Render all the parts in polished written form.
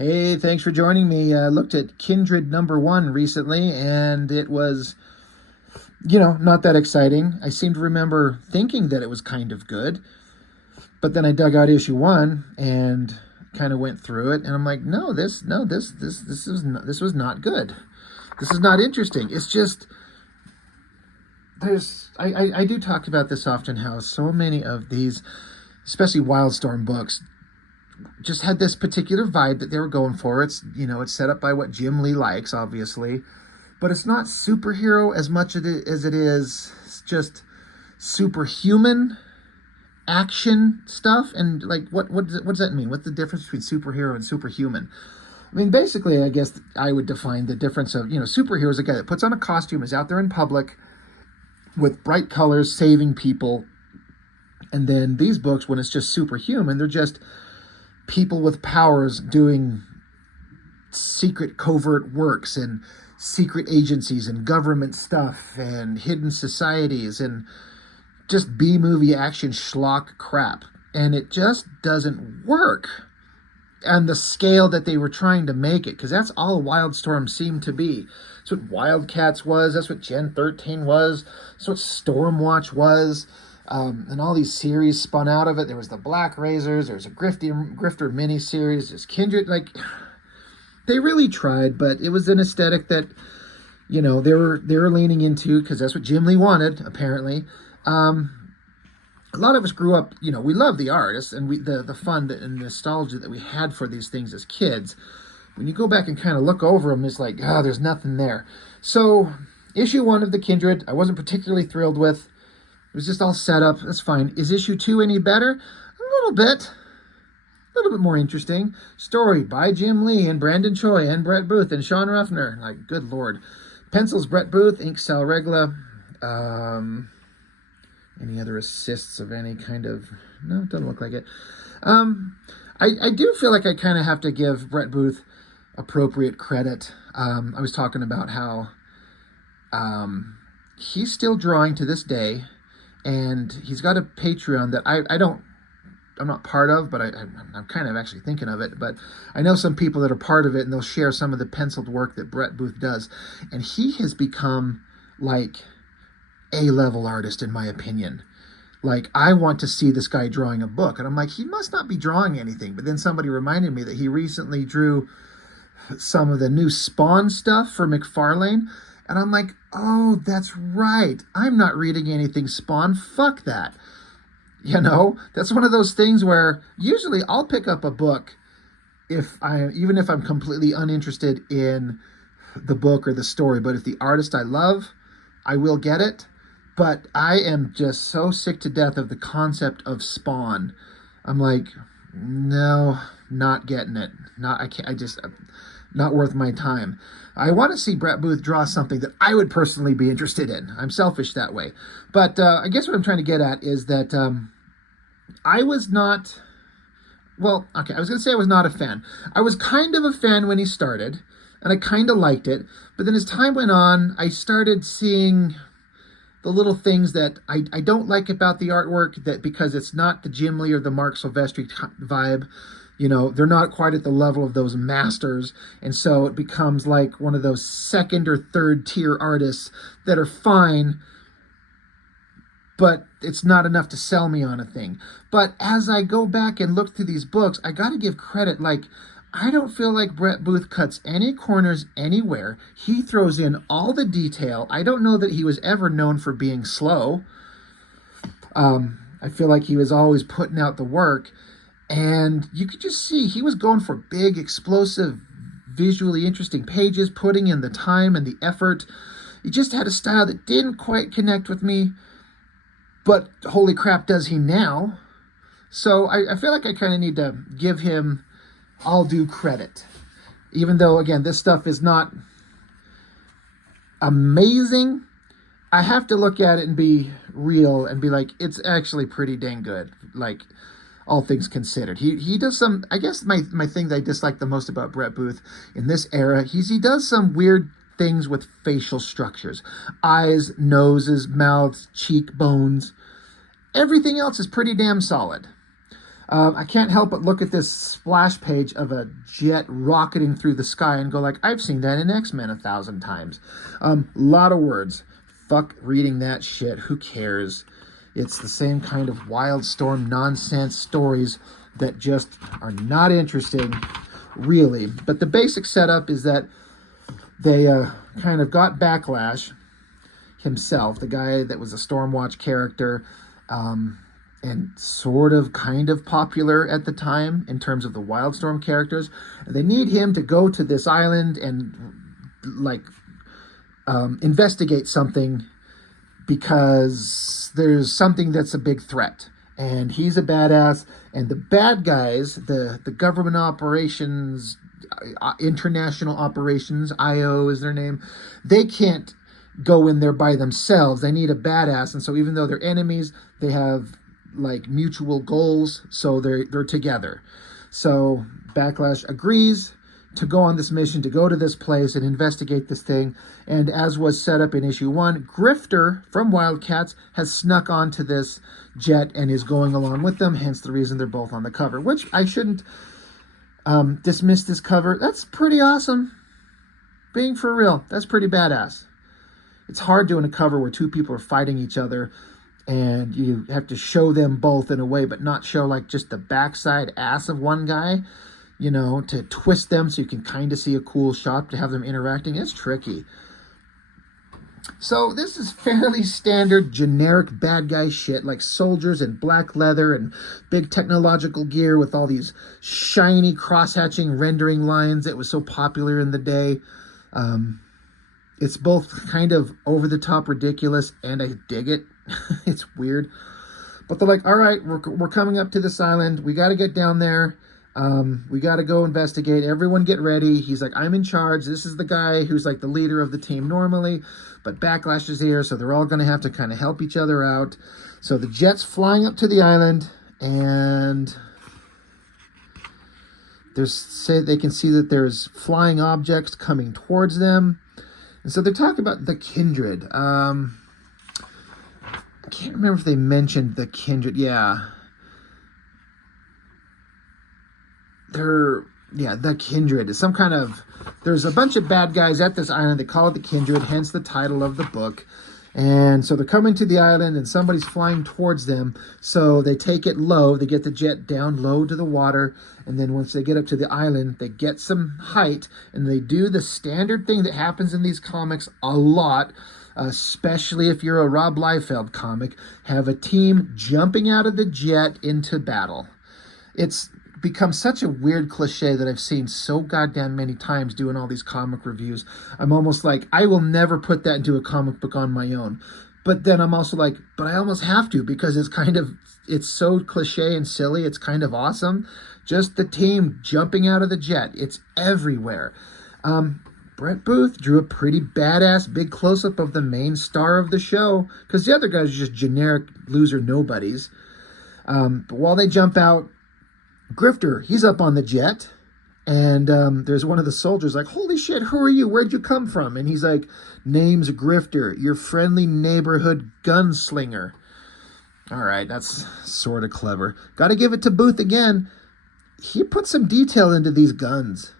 Hey, thanks for joining me. I looked at Kindred #1 recently, and it was, not that exciting. I seem to remember thinking that it was kind of good, but then I dug out issue one and kind of went through it, and I'm like, no, this was not good. This is not interesting. It's just I do talk about this often, how so many of these, especially Wildstorm books, just had this particular vibe that they were going for. It's set up by what Jim Lee likes, obviously, but it's not superhero as much as it is just superhuman action stuff. And like, what does that mean? What's the difference between superhero and superhuman? I mean, basically, I guess I would define the difference of, superhero is a guy that puts on a costume, is out there in public with bright colors, saving people. And then these books, when it's just superhuman, they're just people with powers doing secret covert works and secret agencies and government stuff and hidden societies and just B-movie action schlock crap. And it just doesn't work on the scale that they were trying to make it, because that's all Wildstorm seemed to be. That's what Wildcats was. That's what Gen 13 was. That's what Stormwatch was. And all these series spun out of it. There was the Black Razors. There's a Grifter miniseries. There's Kindred. Like, they really tried, but it was an aesthetic that, they were leaning into, because that's what Jim Lee wanted, apparently. A lot of us grew up, we love the artists and the fun and nostalgia that we had for these things as kids. When you go back and kind of look over them, it's like, there's nothing there. So, issue one of the Kindred, I wasn't particularly thrilled with. It was just all set up. That's fine. Is issue two any better? A little bit. A little bit more interesting. Story by Jim Lee and Brandon Choi and Brett Booth and Sean Ruffner. Like, good Lord. Pencils, Brett Booth. Ink, Sal Regla. Any other assists of any kind of... No, it doesn't look like it. I do feel like I kind of have to give Brett Booth appropriate credit. I was talking about how he's still drawing to this day. And he's got a Patreon that I'm not part of, but I'm kind of actually thinking of it. But I know some people that are part of it, and they'll share some of the penciled work that Brett Booth does. And he has become like A-level artist, in my opinion. Like, I want to see this guy drawing a book. And I'm like, he must not be drawing anything. But then somebody reminded me that he recently drew some of the new Spawn stuff for McFarlane. And I'm like, oh, that's right. I'm not reading anything Spawn. Fuck that. That's one of those things where usually I'll pick up a book even if I'm completely uninterested in the book or the story. But if the artist I love, I will get it. But I am just so sick to death of the concept of Spawn. I'm like, no, not getting it. Not worth my time. I want to see Brett Booth draw something that I would personally be interested in. I'm selfish that way. But I guess what I'm trying to get at is that I was not... Well, okay, I was going to say I was not a fan. I was kind of a fan when he started, and I kind of liked it. But then as time went on, I started seeing the little things that I don't like about the artwork, that because it's not the Jim Lee or the Mark Silvestri vibe. They're not quite at the level of those masters. And so it becomes like one of those second or third tier artists that are fine, but it's not enough to sell me on a thing. But as I go back and look through these books, I got to give credit. Like, I don't feel like Brett Booth cuts any corners anywhere. He throws in all the detail. I don't know that he was ever known for being slow. I feel like he was always putting out the work. And you could just see he was going for big, explosive, visually interesting pages, putting in the time and the effort. He just had a style that didn't quite connect with me. But holy crap, does he now? So I feel like I kind of need to give him all due credit. Even though, again, this stuff is not amazing, I have to look at it and be real and be like, it's actually pretty dang good. Like, all things considered. He does some, I guess my thing that I dislike the most about Brett Booth in this era, he does some weird things with facial structures. Eyes, noses, mouths, cheekbones. Everything else is pretty damn solid. I can't help but look at this splash page of a jet rocketing through the sky and go like, I've seen that in X-Men 1,000 times. Lot of words. Fuck reading that shit. Who cares? It's the same kind of Wildstorm nonsense stories that just are not interesting, really. But the basic setup is that they kind of got Backlash himself, the guy that was a Stormwatch character, and sort of kind of popular at the time in terms of the Wildstorm characters. They need him to go to this island and like investigate something because there's something that's a big threat. And he's a badass, and the bad guys, the government operations, international operations, IO is their name, they can't go in there by themselves. They need a badass, and so even though they're enemies, they have like mutual goals, so they're together. So Backlash agrees to go on this mission, to go to this place and investigate this thing. And as was set up in issue 1, Grifter from Wildcats has snuck onto this jet and is going along with them, hence the reason they're both on the cover, which I shouldn't dismiss this cover. That's pretty awesome. Being for real, that's pretty badass. It's hard doing a cover where two people are fighting each other and you have to show them both in a way, but not show like just the backside ass of one guy, you know, to twist them so you can kind of see a cool shot to have them interacting. It's tricky. So this is fairly standard, generic bad guy shit, like soldiers in black leather and big technological gear with all these shiny cross-hatching rendering lines that was so popular in the day. It's both kind of over-the-top ridiculous, and I dig it. It's weird. But they're like, all right, we're coming up to this island. We got to get down there. We got to go investigate. Everyone get ready. He's like, I'm in charge. This is the guy who's like the leader of the team normally, but Backlash is here, so they're all going to have to kind of help each other out. So the jet's flying up to the island, and they can see that there's flying objects coming towards them. And so they're talking about the Kindred. I can't remember if they mentioned the Kindred. Yeah. The Kindred is some kind of... There's a bunch of bad guys at this island. They call it the Kindred, hence the title of the book. And so they're coming to the island, and somebody's flying towards them. So they take it low. They get the jet down low to the water. And then once they get up to the island, they get some height. And they do the standard thing that happens in these comics a lot, especially if you're a Rob Liefeld comic, have a team jumping out of the jet into battle. It's become such a weird cliche that I've seen so goddamn many times doing all these comic reviews. I'm almost like, I will never put that into a comic book on my own. But then I'm also like, but I almost have to, because it's so cliche and silly. It's kind of awesome. Just the team jumping out of the jet. It's everywhere. Brett Booth drew a pretty badass big close-up of the main star of the show, because the other guys are just generic loser nobodies. But while they jump out, Grifter, he's up on the jet, and there's one of the soldiers like, holy shit, who are you? Where'd you come from? And he's like, name's Grifter, your friendly neighborhood gunslinger. All right, that's sort of clever. Got to give it to Booth again. He put some detail into these guns.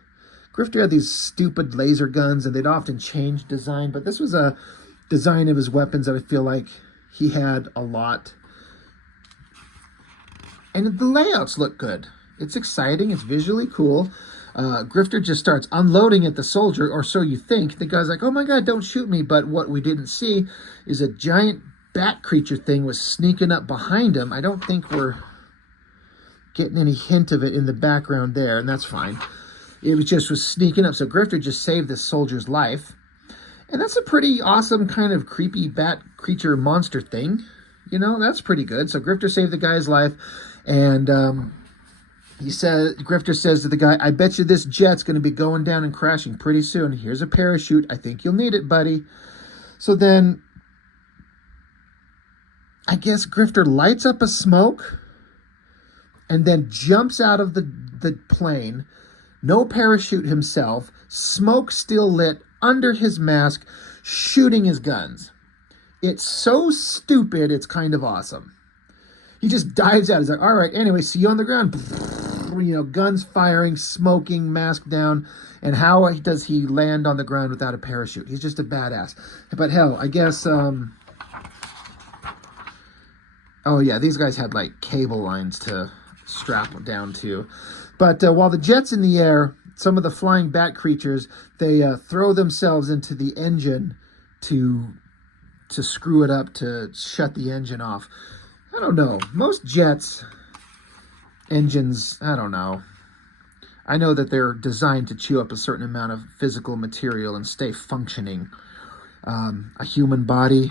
Grifter had these stupid laser guns, and they'd often change design, but this was a design of his weapons that I feel like he had a lot. And the layouts look good. It's exciting. It's visually cool. Grifter just starts unloading at the soldier, or so you think. The guy's like, oh my god, don't shoot me. But what we didn't see is a giant bat creature thing was sneaking up behind him. I don't think we're getting any hint of it in the background there, and that's fine. It was sneaking up. So Grifter just saved this soldier's life. And that's a pretty awesome kind of creepy bat creature monster thing. You know, that's pretty good. So Grifter saved the guy's life. And Grifter says to the guy, I bet you this jet's going to be going down and crashing pretty soon. Here's a parachute. I think you'll need it, buddy. So then, I guess Grifter lights up a smoke and then jumps out of the plane. No parachute himself. Smoke still lit under his mask, shooting his guns. It's so stupid, it's kind of awesome. He just dives out. He's like, all right, anyway, see you on the ground. You know, guns firing, smoking, mask down. And how does he land on the ground without a parachute? He's just a badass. But hell, I guess, oh yeah, these guys had like cable lines to strap down to. But while the jet's in the air, some of the flying bat creatures, they throw themselves into the engine to screw it up, to shut the engine off. I don't know. Most jets, engines, I don't know. I know that they're designed to chew up a certain amount of physical material and stay functioning. A human body,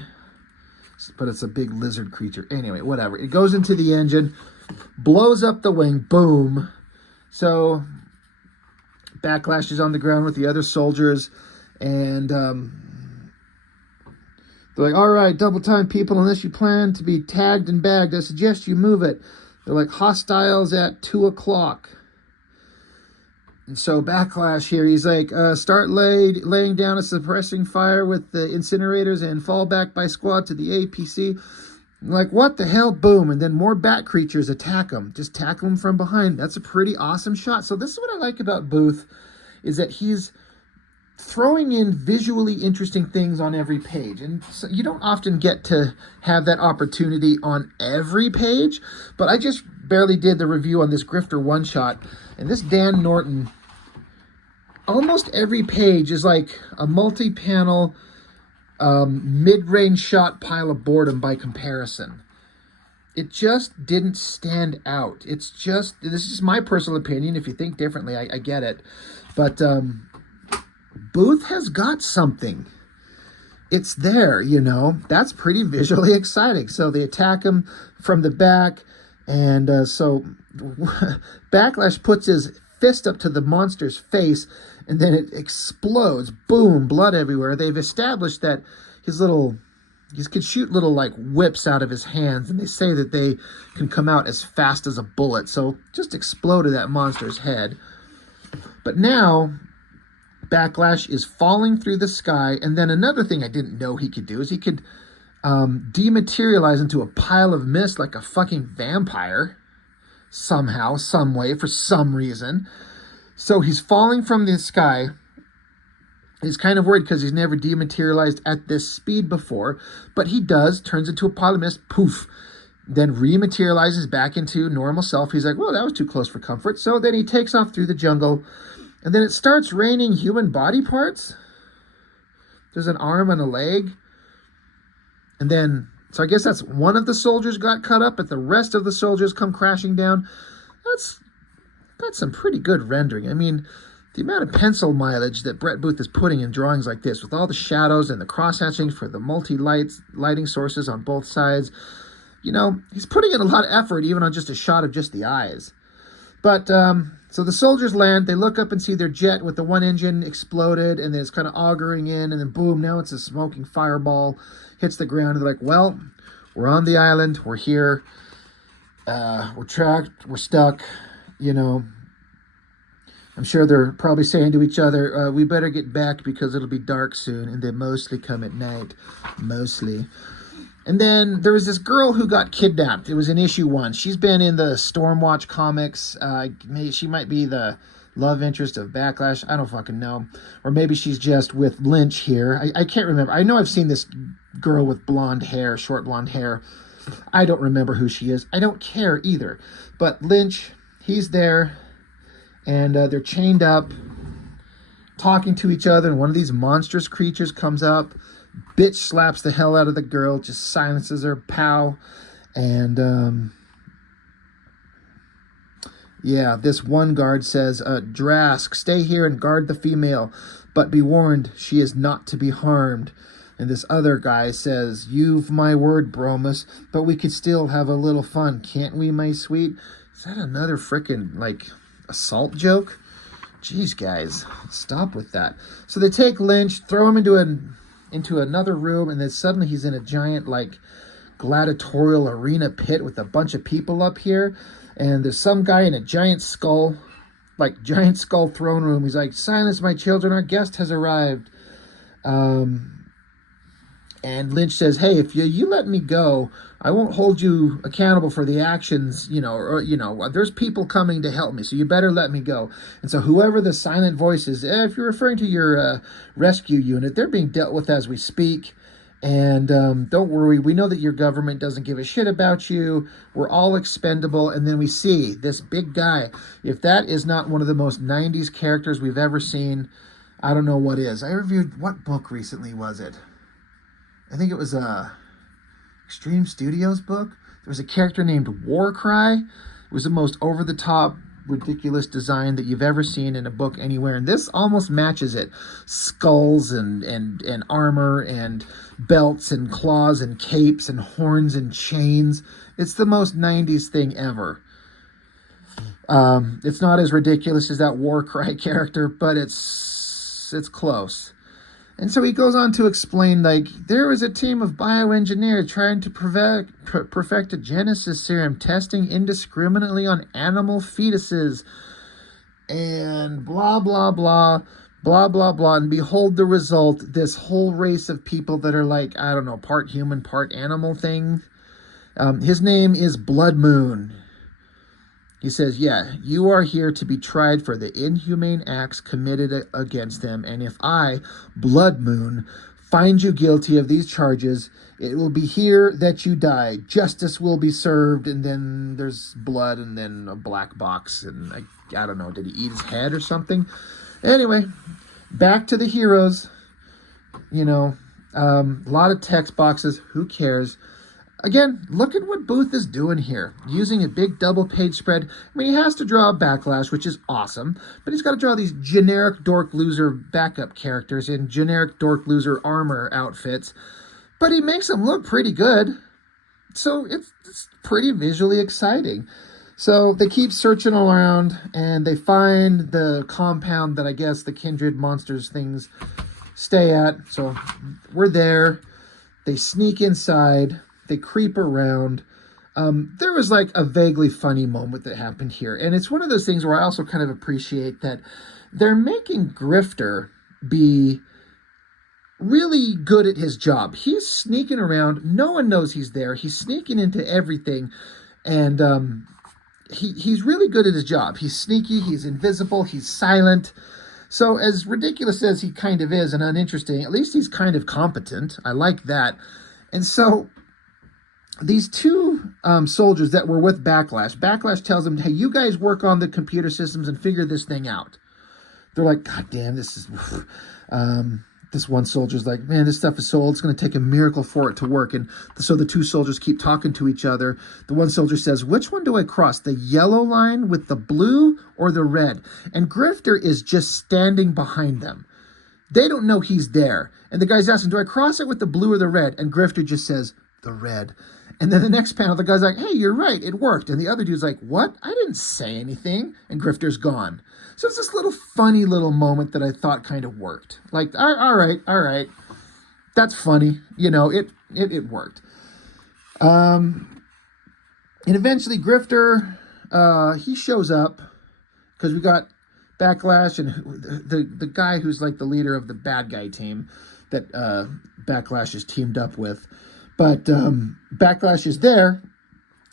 but it's a big lizard creature. Anyway, whatever. It goes into the engine, blows up the wing, boom. So Backlash is on the ground with the other soldiers, and they're like, all right, double time, people, unless you plan to be tagged and bagged, I suggest you move it. They're like, hostiles at 2 o'clock. And so Backlash here, he's like, start laying down a suppressing fire with the incinerators and fall back by squad to the APC. I'm like, what the hell? Boom. And then more bat creatures attack him. Just tackle him from behind. That's a pretty awesome shot. So this is what I like about Booth, is that he's throwing in visually interesting things on every page. And so you don't often get to have that opportunity on every page, but I just barely did the review on this Grifter one-shot, and this Dan Norton, almost every page is like a multi-panel, mid-range shot pile of boredom by comparison. It just didn't stand out. It's just, this is my personal opinion. If you think differently, I get it. But Booth has got something. It's there, you know. That's pretty visually exciting. So they attack him from the back, and so Backlash puts his fist up to the monster's face, and then it explodes. Boom, blood everywhere. They've established that he can shoot little like whips out of his hands, and they say that they can come out as fast as a bullet. So just exploded that monster's head. But now Backlash is falling through the sky, and then another thing I didn't know he could do is he could dematerialize into a pile of mist like a fucking vampire somehow, some way, for some reason. So he's falling from the sky. He's kind of worried because he's never dematerialized at this speed before, but he does, turns into a pile of mist, poof, then rematerializes back into normal self. He's like, well, that was too close for comfort. So then he takes off through the jungle, and then it starts raining human body parts. There's an arm and a leg. And then, so I guess that's one of the soldiers got cut up, but the rest of the soldiers come crashing down. That's some pretty good rendering. I mean, the amount of pencil mileage that Brett Booth is putting in drawings like this, with all the shadows and the cross-hatching for the lighting sources on both sides, you know, he's putting in a lot of effort even on just a shot of just the eyes. But, so the soldiers land, they look up and see their jet with the one engine exploded, and then it's kind of auguring in, and then boom, now it's a smoking fireball, hits the ground, and they're like, well, we're on the island, we're here, we're trapped, we're stuck, you know. I'm sure they're probably saying to each other, we better get back because it'll be dark soon, and they mostly come at night, mostly. And then there was this girl who got kidnapped. It was in issue 1. She's been in the Stormwatch comics. She might be the love interest of Backlash. I don't fucking know. Or maybe she's just with Lynch here. I can't remember. I know I've seen this girl with blonde hair, short blonde hair. I don't remember who she is. I don't care either. But Lynch, he's there, and they're chained up, talking to each other, and one of these monstrous creatures comes up. Bitch slaps the hell out of the girl, just silences her, pow. And, yeah, this one guard says, Drask, stay here and guard the female, but be warned, she is not to be harmed. And this other guy says, you've my word, Bromus, but we could still have a little fun, can't we, my sweet? Is that another frickin', like, assault joke? Jeez, guys, stop with that. So they take Lynch, throw him into another room, and then suddenly he's in a giant, like, gladiatorial arena pit with a bunch of people up here, and there's some guy in a giant skull throne room. He's like, silence, my children, our guest has arrived. And Lynch says, hey, if you let me go, I won't hold you accountable for the actions, there's people coming to help me, so you better let me go. And so whoever the silent voice is, if you're referring to your rescue unit, they're being dealt with as we speak. And don't worry, we know that your government doesn't give a shit about you. We're all expendable. And then we see this big guy. If that is not one of the most 90s characters we've ever seen, I don't know what is. I reviewed, what book recently was it? I think it was a Extreme Studios book. There was a character named Warcry. It was the most over-the-top, ridiculous design that you've ever seen in a book anywhere. And this almost matches it. Skulls and armor and belts and claws and capes and horns and chains. It's the most 90s thing ever. It's not as ridiculous as that Warcry character, but it's close. And so he goes on to explain, like, there was a team of bioengineers trying to perfect a Genesis serum, testing indiscriminately on animal fetuses, and blah, blah, blah, blah, blah, blah. And behold the result, this whole race of people that are like, I don't know, part human, part animal thing. His name is Blood Moon. He says, yeah, you are here to be tried for the inhumane acts committed against them. And if I, Blood Moon, find you guilty of these charges, it will be here that you die. Justice will be served. And then there's blood and then a black box. And I don't know, did he eat his head or something? Anyway, back to the heroes. A lot of text boxes. Who cares? Again, look at what Booth is doing here. Using a big double-page spread. I mean, he has to draw a Backlash, which is awesome. But he's got to draw these generic Dork Loser backup characters in generic Dork Loser armor outfits. But he makes them look pretty good. So it's pretty visually exciting. So they keep searching around, and they find the compound that I guess the Kindred monsters things stay at. So we're there. They sneak inside. They creep around. There was like a vaguely funny moment that happened here. And it's one of those things where I also kind of appreciate that they're making Grifter be really good at his job. He's sneaking around. No one knows he's there. He's sneaking into everything. And he's really good at his job. He's sneaky. He's invisible. He's silent. So as ridiculous as he kind of is and uninteresting, at least he's kind of competent. I like that. And so these two soldiers that were with Backlash tells them, hey, you guys work on the computer systems and figure this thing out. They're like, God damn, this is... this one soldier's like, man, this stuff is so old, it's going to take a miracle for it to work. And so the two soldiers keep talking to each other. The one soldier says, which one do I cross, the yellow line with the blue or the red? And Grifter is just standing behind them. They don't know he's there. And the guy's asking, do I cross it with the blue or the red? And Grifter just says, the red. And then the next panel, the guy's like, hey, you're right, it worked. And the other dude's like, what? I didn't say anything. And Grifter's gone. So it's this little funny little moment that I thought kind of worked. Like, all right. That's funny. It worked. And eventually Grifter, he shows up because we got Backlash and the guy who's like the leader of the bad guy team that Backlash is teamed up with. But Backlash is there,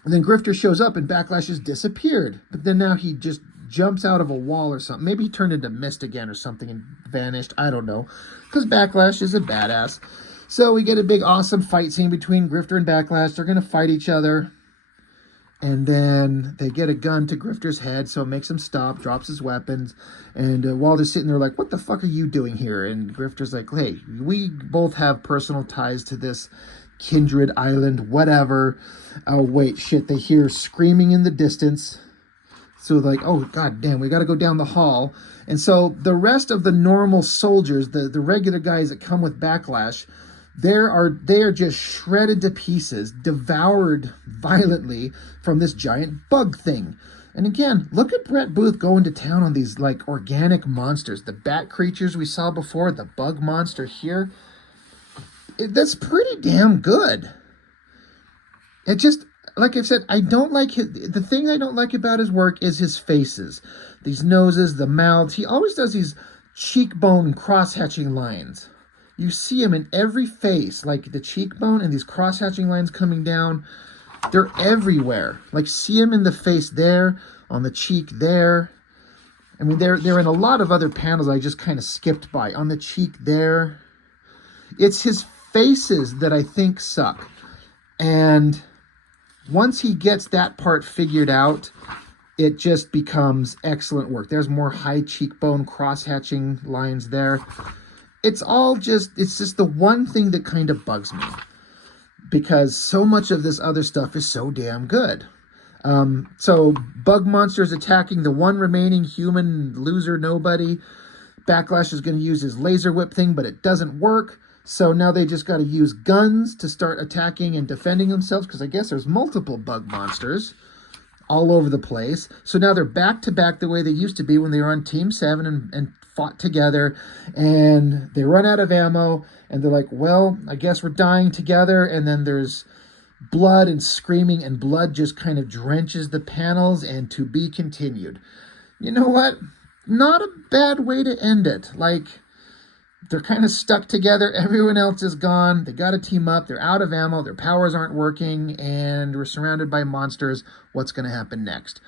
and then Grifter shows up, and Backlash has disappeared. But then now he just jumps out of a wall or something. Maybe he turned into mist again or something and vanished. I don't know. Because Backlash is a badass. So we get a big awesome fight scene between Grifter and Backlash. They're going to fight each other. And then they get a gun to Grifter's head, so it makes him stop, drops his weapons. And while they're sitting there like, what the fuck are you doing here? And Grifter's like, hey, we both have personal ties to this Kindred Island, whatever. Oh, wait, shit, they hear screaming in the distance. So like, oh, god damn, we got to go down the hall. And so the rest of the normal soldiers, the regular guys that come with Backlash, they are just shredded to pieces, devoured violently from this giant bug thing. And again, look at Brett Booth going to town on these like organic monsters. The bat creatures we saw before, the bug monster here. That's pretty damn good. It just, like I've said, I don't like the thing I don't like about his work is his faces. These noses, the mouths. He always does these cheekbone cross-hatching lines. You see them in every face, like the cheekbone and these cross-hatching lines coming down. They're everywhere. Like, see them in the face there, on the cheek there. I mean, they're in a lot of other panels I just kind of skipped by. On the cheek there. It's his faces that I think suck. And once he gets that part figured out, it just becomes excellent work. There's more high cheekbone cross-hatching lines there. It's just the one thing that kind of bugs me, because so much of this other stuff is so damn good. So bug monsters attacking the one remaining human loser nobody. Backlash is going to use his laser whip thing, but it doesn't work. So now they just got to use guns to start attacking and defending themselves, because I guess there's multiple bug monsters all over the place. So now they're back to back the way they used to be when they were on Team 7 and fought together, and they run out of ammo, and they're like, well, I guess we're dying together. And then there's blood and screaming, and blood just kind of drenches the panels, and to be continued. You know what? Not a bad way to end it. Like, they're kind of stuck together. Everyone else is gone. They got to team up. They're out of ammo. Their powers aren't working, and we're surrounded by monsters. What's going to happen next?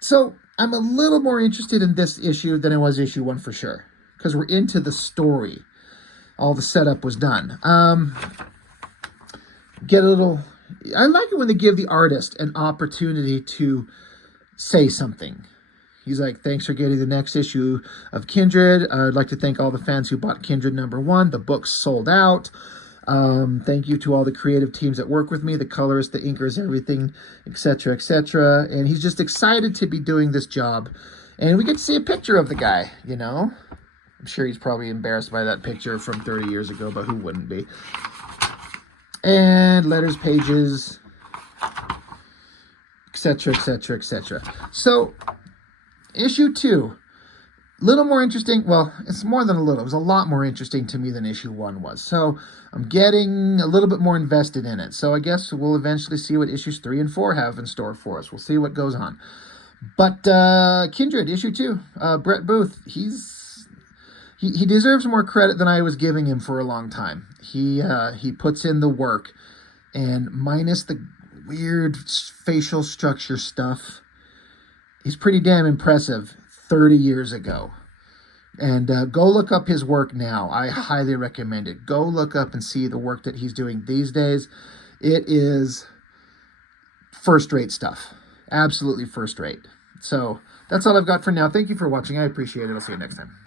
So I'm a little more interested in this issue than I was issue 1 for sure, because we're into the story. All the setup was done. Get a little... I like it when they give the artist an opportunity to say something. He's like, thanks for getting the next issue of Kindred. I'd like to thank all the fans who bought Kindred #1. The book's sold out. Thank you to all the creative teams that work with me, the colorists, the inkers, everything, etc., etc. And he's just excited to be doing this job. And we get to see a picture of the guy, you know. I'm sure he's probably embarrassed by that picture from 30 years ago, but who wouldn't be? And letters, pages, etc., etc., etc. So... issue 2, a little more interesting. Well, it's more than a little. It was a lot more interesting to me than issue 1 was. So I'm getting a little bit more invested in it. So I guess we'll eventually see what issues 3 and 4 have in store for us. We'll see what goes on. But Kindred, issue 2, Brett Booth, he deserves more credit than I was giving him for a long time. He puts in the work, and minus the weird facial structure stuff, he's pretty damn impressive 30 years ago. And go look up his work now. I highly recommend it. Go look up and see the work that he's doing these days. It is first-rate stuff. Absolutely first-rate. So that's all I've got for now. Thank you for watching. I appreciate it. I'll see you next time.